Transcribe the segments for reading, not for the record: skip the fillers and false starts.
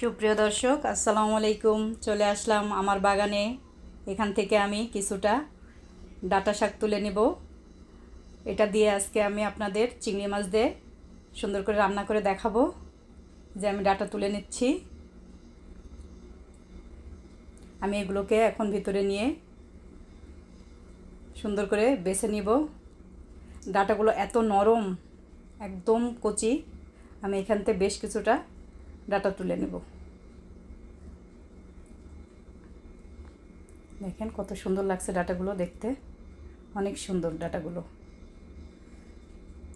সুপ্রিয় দর্শক, আসসালামু আলাইকুম। চলে আসলাম আমার বাগানে। এখান থেকে আমি কিছুটা ডাঁটা শাক তুলে নিব। এটা দিয়ে আজকে আমি আপনাদের চিংড়ি মাছ দিয়ে সুন্দর করে রান্না করে দেখাবো। যে আমি ডাঁটা তুলে নিচ্ছি, আমি এগুলোকে এখন ভিতরে নিয়ে সুন্দর করে বেছে নিব। ডাঁটাগুলো এত নরম, একদম কচি। আমি এখান থেকে বেশ কিছুটা ডাঁটা তুলে নেব। দেখেন কত সুন্দর লাগছে ডাঁটাগুলো দেখতে, অনেক সুন্দর ডাঁটাগুলো।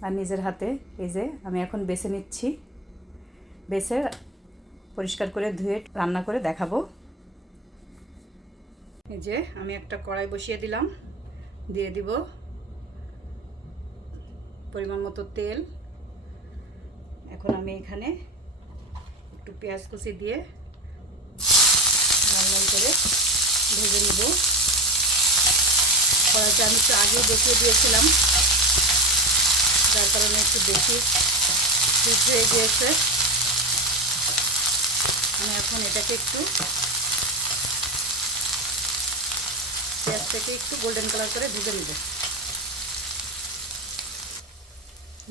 আর নিজের হাতে এই যে আমি এখন বেছে নিচ্ছি, বেছে পরিষ্কার করে ধুয়ে রান্না করে দেখাবো। এই যে আমি একটা কড়াই বসিয়ে দিলাম, দিয়ে দিব পরিমাণ মতো তেল। এখন আমি এখানে একটু পেঁয়াজ কুচি দিয়ে লাল লাল করে ভেজে নিব। কড়াইটা আমি একটু আগেই বসিয়ে দিয়েছিলাম, যার কারণে একটু বেশি হিট হয়ে গিয়েছে। আমি এখন এটাকে একটু পেঁয়াজটাকে একটু গোল্ডেন কালার করে ভেজে নেব।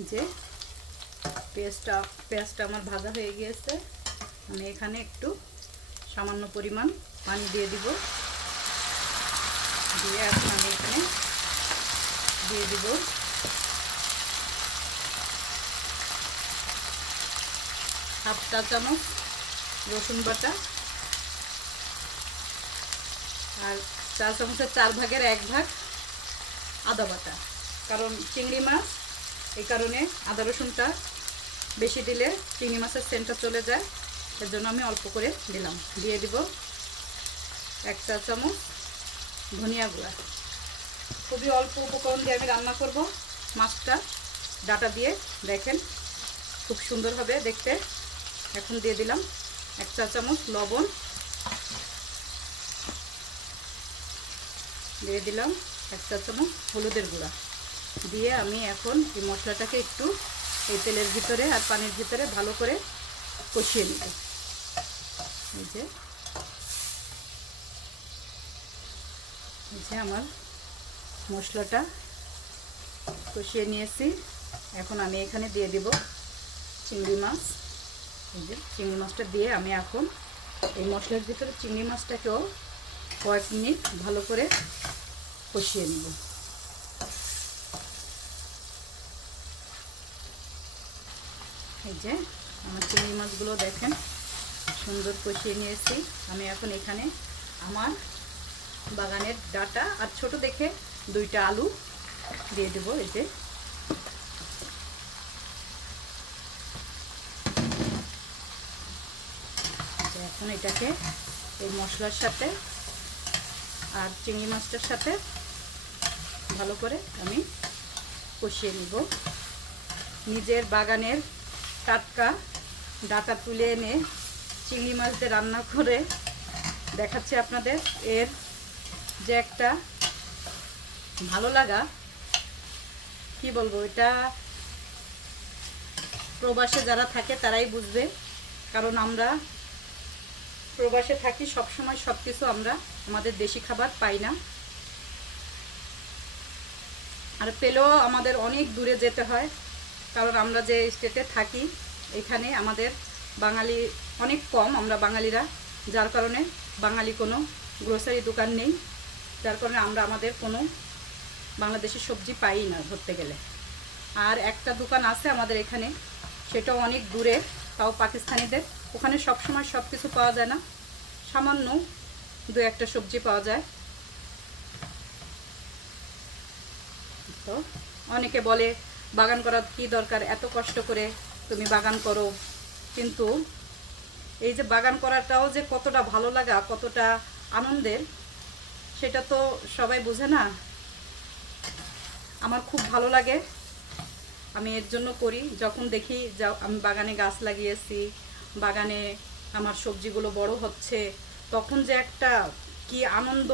যে পেঁয়াজটা আমার ভাজা হয়ে গিয়েছে। আমি এখানে একটু সামান্য পরিমাণ পানি দিয়ে দিব। দিয়ে এখন আমি এখানে দিয়ে দিব হাফ চা চামচ রসুন বাটা, আর চা চামচের 4 ভাগের 1 ভাগ আদা বাটা। কারণ চিংড়ি মাছ, এই কারণে আদা রসুনটা বেশি দিলে চিংড়ি মাছের সেন্টটা চলে যায়, এর জন্য আমি অল্প করে দিলাম। দিয়ে দিব 1 চা চামচ ধনিয়া গুঁড়া। খুবই অল্প উপকরণ দিয়ে আমি রান্না করব মাছটা ডাঁটা দিয়ে। দেখেন খুব সুন্দর হবে দেখতে। এখন দিয়ে দিলাম 1 চা চামচ লবণ, দিয়ে দিলাম 1 চা চামচ হলুদের গুঁড়া। দিয়ে আমি এখন এই মশলাটাকে একটু এই তেলের ভিতরে আর পানির ভিতরে ভালো করে কষিয়ে নেব। এই যে আমার মশলাটা কষিয়ে নিয়েছি। এখন আমি এখানে দিয়ে দেব চিংড়ি মাছ। এই যে চিংড়ি মাছটা দিয়ে আমি এখন এই মশলার ভিতরে চিংড়ি মাছটাকেও কয়েক মিনিট ভালো করে কষিয়ে নেব। এই যে আমার চিংড়ি মাছগুলো দেখেন সুন্দর কষিয়ে নিয়েছি। আমি এখন এখানে আমার বাগানের ডাঁটা আর ছোট দেখে 2টা আলু দিয়ে দেব। এই যে এখন এটাকে এই মশলার সাথে আর চিংড়ি মাছটার সাথে ভালো করে আমি কষিয়ে নিব। নিজের বাগানের টাটকা ডাঁটা তুলে এনে চিংড়ি মাছ দিয়ে রান্না করে দেখাচ্ছি আপনাদের। এর যে একটা ভালো লাগা কি বলবো, এটা প্রবাসে যারা থাকে তারাই বুঝবে। কারণ আমরা প্রবাসে থাকি, সবসময় সব কিছু আমরা আমাদের দেশি খাবার পাই না, আর পেলেও আমাদের অনেক দূরে যেতে হয়। কারণ আমরা যে স্টেটে থাকি এখানে আমাদের বাঙালি অনেক কম, আমরা বাঙালিরা, যার কারণে বাঙালি কোনো গ্রোসারি দোকান নেই, যার কারণে আমরা আমাদের কোনো বাংলাদেশি সবজি পাই না ধরতে গেলে। আর একটা দোকান আছে আমাদের এখানে, সেটাও অনেক দূরে, তাও পাকিস্তানিদের। ওখানে সবসময় সব কিছু পাওয়া যায় না, সামান্য 2-1টা সবজি পাওয়া যায়। তো অনেকে বলে বাগান করার কী দরকার, এত কষ্ট করে তুমি বাগান করো। কিন্তু এই যে বাগান করাটাও যে কতটা ভালো লাগা, কতটা আনন্দের, সেটা তো সবাই বোঝে না। আমার খুব ভালো লাগে, আমি এর জন্য করি। যখন দেখি আমি বাগানে গাছ লাগিয়েছি, বাগানে আমার সবজিগুলো বড় হচ্ছে, তখন যে একটা কি আনন্দ,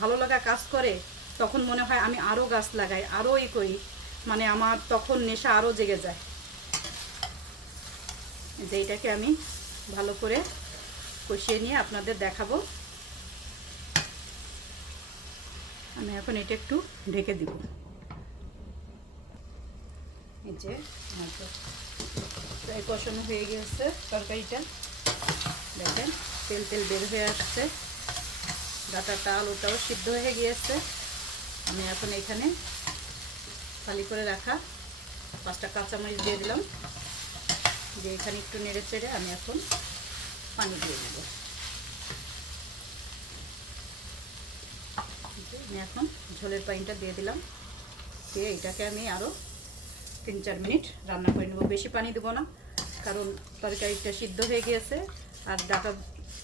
ভালো লাগা কাজ করে, তখন মনে হয় আমি আরও গাছ লাগাই, আরও করি। মানে আমার তখন নেশা আরও জেগে যায়। যে এটাকে আমি ভালো করে কষিয়ে নিয়ে আপনাদের দেখাবো। আমি এখন এটা একটু ঢেকে দিব। এই যে প্রায় কষানো হয়ে গিয়েছে তরকারিটা, দেখেন তেল তেল বের হয়ে আসছে, ডাঁটাটা আলুটাও সিদ্ধ হয়ে গিয়েছে। আমি এখন এখানে খালি করে রাখা 5টা কাঁচামরিচ দিয়ে দিলাম, যে এখানে একটু নেড়ে চেড়ে আমি এখন পানি দিয়ে নেব। আমি এখন ঝোলের পানিটা দিয়ে দিলাম, দিয়ে এটাকে আমি আরও 3-4 মিনিট রান্না করে নেব। বেশি পানি দেবো না, কারণ তরকারিটা সিদ্ধ হয়ে গিয়েছে, আর ডাঁটা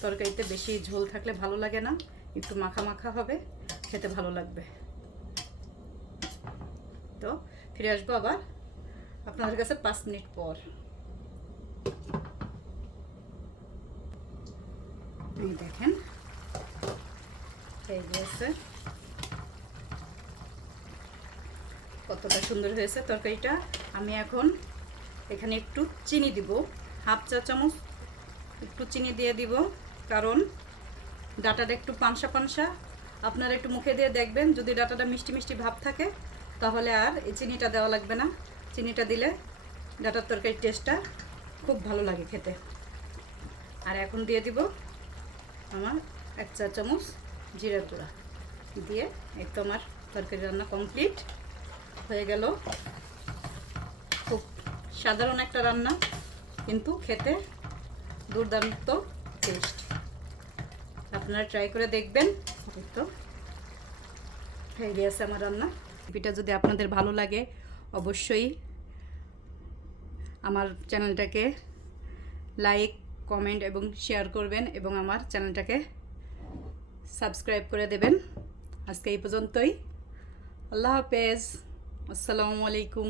তরকারিতে বেশি ঝোল থাকলে ভালো লাগে না, একটু মাখা মাখা হবে, খেতে ভালো লাগবে। তো ফিরে আসবো আবার আপনাদের কাছে 5 মিনিট পর। এই দেখেন হয়ে গিয়েছে, কতটা সুন্দর হয়েছে তরকারিটা। আমি এখন এখানে একটু চিনি দিব, 1/2 চা চামচ একটু চিনি দিয়ে দিব, কারণ ডাঁটাটা একটু পানসা পানসা, আপনারা একটু মুখে দিয়ে দেখবেন, যদি ডাঁটাটা মিষ্টি মিষ্টি ভাব থাকে তাহলে আর এই চিনিটা দেওয়া লাগবে না। চিনিটা দিলে ডাঁটার তরকারির টেস্টটা খুব ভালো লাগে খেতে। আর এখন দিয়ে দিব আমার 1 চা চামচ জিরা গুঁড়া দিয়ে, এই তো আমার তরকারি রান্না কমপ্লিট হয়ে গেল। খুব সাধারণ একটা রান্না, কিন্তু খেতে দুর্দান্ত টেস্ট। আপনারা ট্রাই করে দেখবেন। তো হয়ে গিয়েছে আমার রান্না। রেসিপিটা যদি আপনাদের ভালো লাগে অবশ্যই আমার চ্যানেলটাকে লাইক, কমেন্ট এবং শেয়ার করবেন, এবং আমার চ্যানেলটাকে সাবস্ক্রাইব করে দেবেন। আজকে এই পর্যন্তই। আল্লাহ হাফেজ, আসসালামু আলাইকুম।